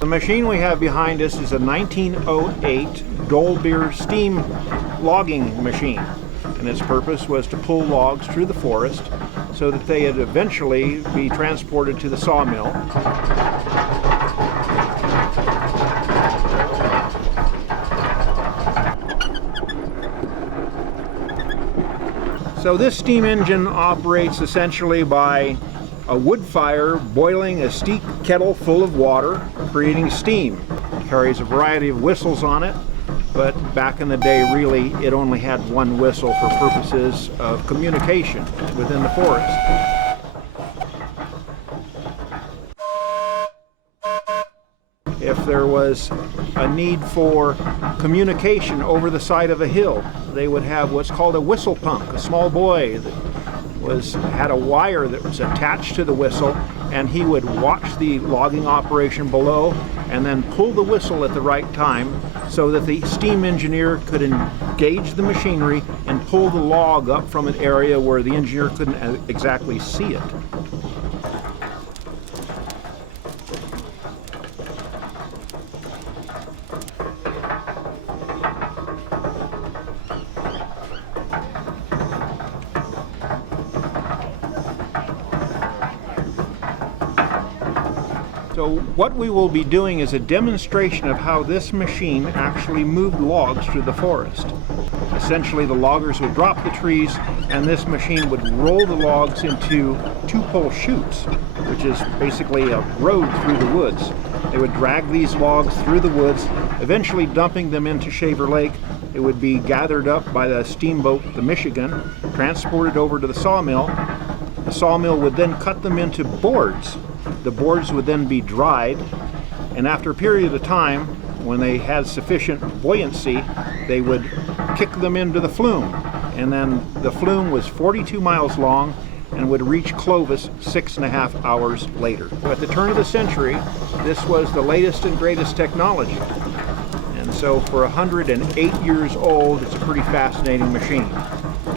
The machine we have behind us is a 1908 Dolbeer steam logging machine, and its purpose was to pull logs through the forest so that they would eventually be transported to the sawmill. So this steam engine operates essentially by a wood fire boiling a steep kettle full of water, creating steam. It carries a variety of whistles on it, but back in the day, really, it only had one whistle for purposes of communication within the forest. If there was a need for communication over the side of a hill, they would have what's called a whistle punk, a small boy that had a wire that was attached to the whistle, and he would watch the logging operation below and then pull the whistle at the right time so that the steam engineer could engage the machinery and pull the log up from an area where the engineer couldn't exactly see it. So what we will be doing is a demonstration of how this machine actually moved logs through the forest. Essentially, the loggers would drop the trees and this machine would roll the logs into two-pole chutes, which is basically a road through the woods. They would drag these logs through the woods, eventually dumping them into Shaver Lake. It would be gathered up by the steamboat, the Michigan, transported over to the sawmill. The sawmill would then cut them into boards. The boards would then be dried, and after a period of time, when they had sufficient buoyancy, they would kick them into the flume. And then the flume was 42 miles long and would reach Clovis 6.5 hours later. So at the turn of the century, this was the latest and greatest technology. And so for 108 years old, it's a pretty fascinating machine.